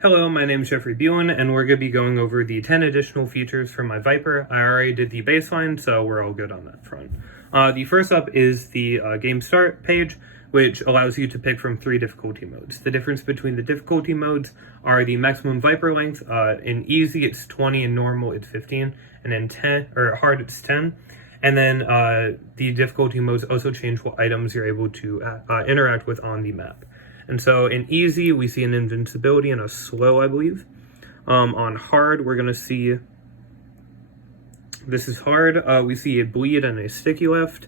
Hello, my name is Jeffrey Buellin, and we're going to be going over the 10 additional features for my Viper. I already did the baseline, so we're all good on that front. The first up is the game start page, which allows you to pick from 3 difficulty modes. The difference between the difficulty modes are the maximum Viper length. In easy, it's 20, and normal, it's 15, and in hard, it's 10. And then the difficulty modes also change what items you're able to interact with on the map. And so in easy, we see an invincibility and a slow, I believe. On hard, we're going to see, this is hard, we see a bleed and a sticky left.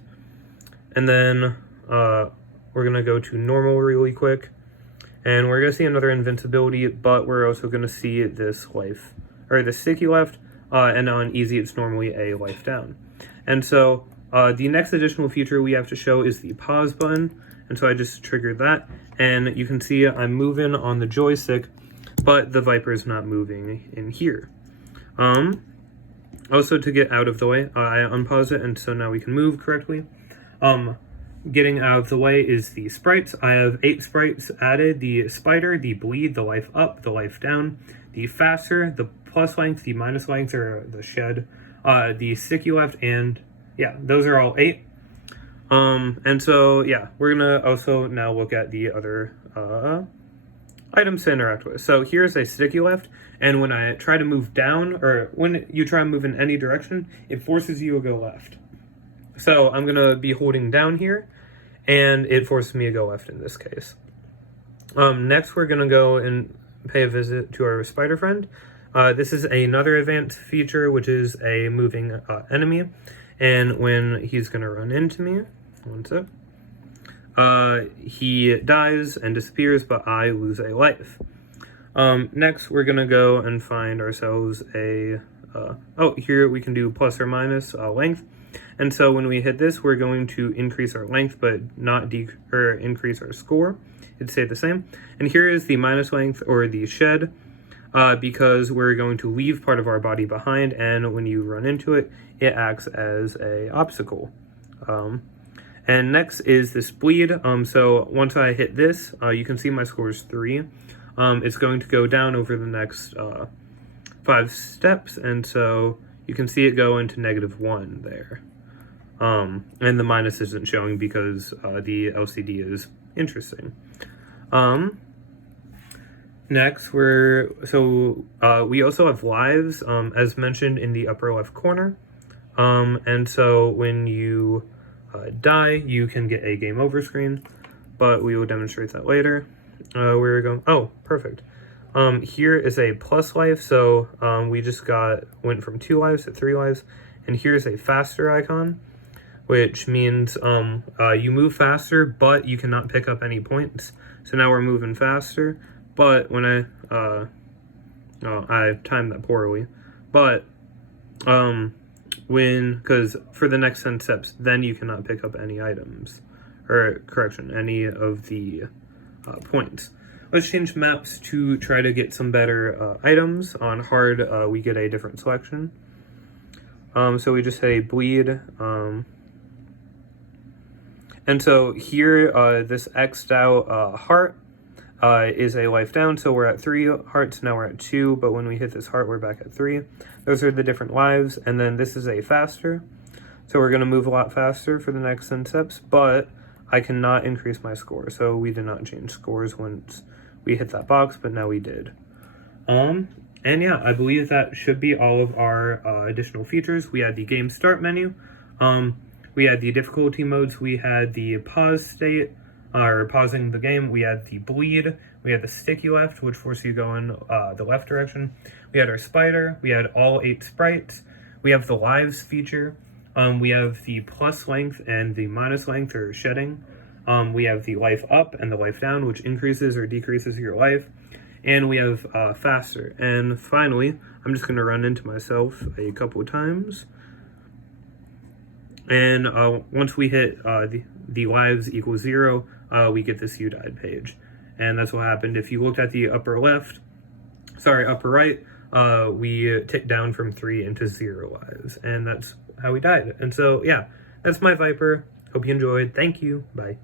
And then we're going to go to normal really quick. And we're going to see another invincibility, but we're also going to see this life, or the sticky left. And on easy, it's normally a life down. And so the next additional feature we have to show is the pause button. And so I just triggered that, and you can see I'm moving on the joystick, but the Viper is not moving in here. Also, to get out of the way, I unpause it, and so now we can move correctly. Getting out of the way is the sprites. I have 8 sprites added: the spider, the bleed, the life up, the life down, the faster, the plus length, the minus length, or the shed, the sticky left, and yeah, those are all 8. And so, yeah, we're gonna also now look at the other items to interact with. So here's a sticky left, and when I try to move down, or when you try to move in any direction, it forces you to go left. So I'm gonna be holding down here, and it forces me to go left in this case. Next, we're gonna go and pay a visit to our spider friend. This is another advanced feature, which is a moving enemy, and when he's gonna run into me, one sec. He dies and disappears, but I lose a life. Next, we're gonna go and find ourselves a, here we can do plus or minus length. And so when we hit this, we're going to increase our length, but not increase our score. It'd stay the same. And here is the minus length, or the shed, because we're going to leave part of our body behind, and when you run into it, it acts as a obstacle. And next is this bleed. So once I hit this, you can see my score is 3. It's going to go down over the next 5 steps, and so you can see it go into -1 there. And the minus isn't showing because the LCD is interesting. Next, we also have lives, as mentioned in the upper left corner. And so when you die, you can get a game over screen, but we will demonstrate that later. We're going, oh, perfect. Here is a plus life, so we just went from 2 lives to 3 lives, and here's a faster icon, which means you move faster, but you cannot pick up any points. So now we're moving faster, but when I timed that poorly, but because for the next 10 steps, then you cannot pick up any items, or correction, any of the points. Let's change maps to try to get some better items. On hard, we get a different selection. So we just say bleed. And so here, this X'd out heart is a life down, so we're at 3 hearts, now we're at 2, but when we hit this heart, we're back at 3. Those are the different lives, and then this is a faster, so we're going to move a lot faster for the next 10 steps, but I cannot increase my score, so we did not change scores once we hit that box, but now we did. And yeah, I believe that should be all of our additional features. We had the game start menu, we had the difficulty modes, we had the pause state, or pausing the game, we had the bleed, we had the sticky left, which forces you to go in the left direction, we had our spider, we had all 8 sprites, we have the lives feature, we have the plus length and the minus length, or shedding, we have the life up and the life down, which increases or decreases your life, and we have faster. And finally, I'm just going to run into myself a couple of times, and once we hit the lives equals 0, we get this you died page. And that's what happened. If you looked at the upper right, we ticked down from 3 into 0 lives, and that's how we died. And so, yeah, that's my Viper. Hope you enjoyed. Thank you. Bye.